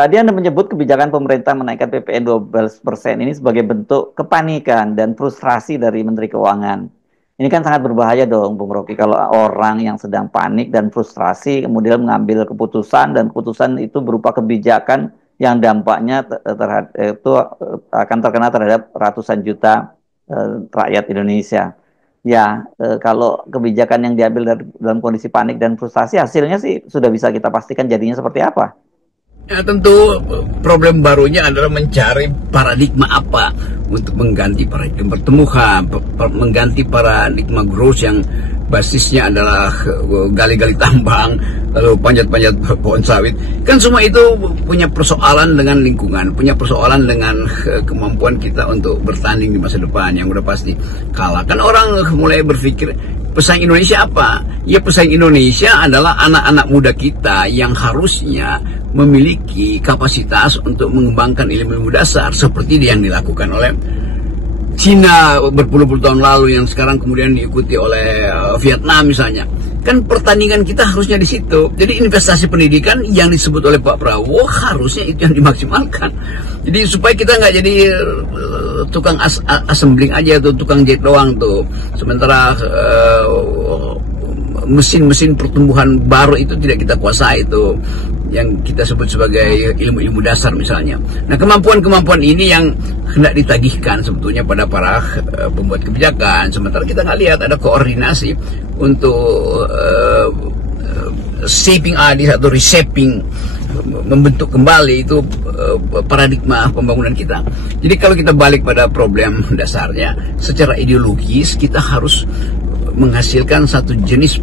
Tadi Anda menyebut kebijakan pemerintah menaikkan PPN 12% ini sebagai bentuk kepanikan dan frustrasi dari Menteri Keuangan. Ini kan sangat berbahaya dong, Bung Rocky, kalau orang yang sedang panik dan frustrasi kemudian mengambil keputusan dan keputusan itu berupa kebijakan yang dampaknya itu akan terkena terhadap ratusan juta rakyat Indonesia. Ya, kalau kebijakan yang diambil dalam kondisi panik dan frustasi, hasilnya sih sudah bisa kita pastikan jadinya seperti apa. Ya, tentu problem barunya adalah mencari paradigma apa untuk mengganti paradigma pertumbuhan, mengganti paradigma growth yang basisnya adalah gali-gali tambang, lalu panjat-panjat pohon sawit. Kan semua itu punya persoalan dengan lingkungan, punya persoalan dengan kemampuan kita untuk bertanding di masa depan yang udah pasti kalah. Kan orang mulai berpikir, pesaing Indonesia apa? Ya, pesaing Indonesia adalah anak-anak muda kita yang harusnya memiliki kapasitas untuk mengembangkan ilmu-ilmu dasar seperti yang dilakukan oleh Cina berpuluh-puluh tahun lalu, yang sekarang kemudian diikuti oleh Vietnam misalnya. Kan pertandingan kita harusnya di situ. Jadi investasi pendidikan yang disebut oleh Pak Prabowo harusnya itu yang dimaksimalkan. Jadi supaya kita nggak jadi tukang assembling aja tuh, tukang jahit doang tuh. Sementara mesin-mesin pertumbuhan baru itu tidak kita kuasai itu, yang kita sebut sebagai ilmu-ilmu dasar misalnya. Nah, kemampuan-kemampuan ini yang hendak ditagihkan sebetulnya pada para pembuat kebijakan. Sementara kita nggak lihat ada koordinasi untuk shaping atau reshaping, membentuk kembali itu paradigma pembangunan kita. Jadi kalau kita balik pada problem dasarnya, secara ideologis kita harus menghasilkan satu jenis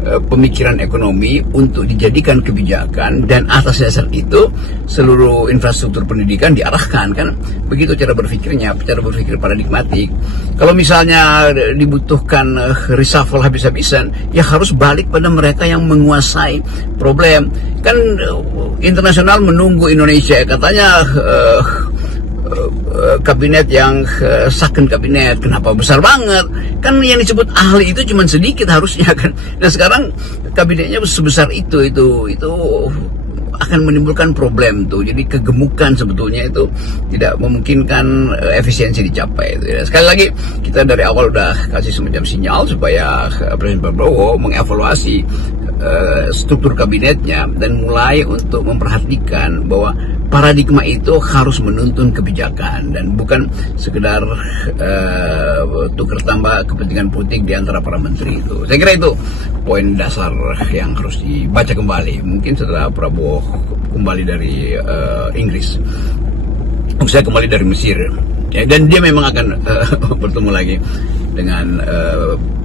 pemikiran ekonomi untuk dijadikan kebijakan, dan atas dasar itu seluruh infrastruktur pendidikan diarahkan. Kan begitu cara berpikirnya, cara berpikir paradigmatik. Kalau misalnya dibutuhkan reshuffle habis-habisan, ya harus balik pada mereka yang menguasai problem. Kan internasional menunggu Indonesia, katanya kabinet yang second kabinet, kenapa besar banget? Kan yang disebut ahli itu cuma sedikit harusnya kan. Nah, sekarang kabinetnya sebesar itu akan menimbulkan problem tuh. Jadi kegemukan sebetulnya itu tidak memungkinkan efisiensi dicapai itu. Ya. Sekali lagi kita dari awal udah kasih semacam sinyal supaya Presiden Prabowo mengevaluasi struktur kabinetnya dan mulai untuk memperhatikan bahwa paradigma itu harus menuntun kebijakan dan bukan sekedar tukar tambah kepentingan politik di antara para menteri itu. Saya kira itu poin dasar yang harus dibaca kembali. Mungkin setelah Prabowo kembali dari Inggris, saya kembali dari Mesir, ya, dan dia memang akan bertemu lagi dengan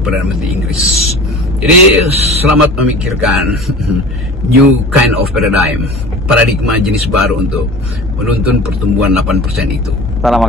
Perdana Menteri Inggris. Jadi selamat memikirkan new kind of paradigm, paradigma jenis baru untuk menuntun pertumbuhan 8% itu. Salam.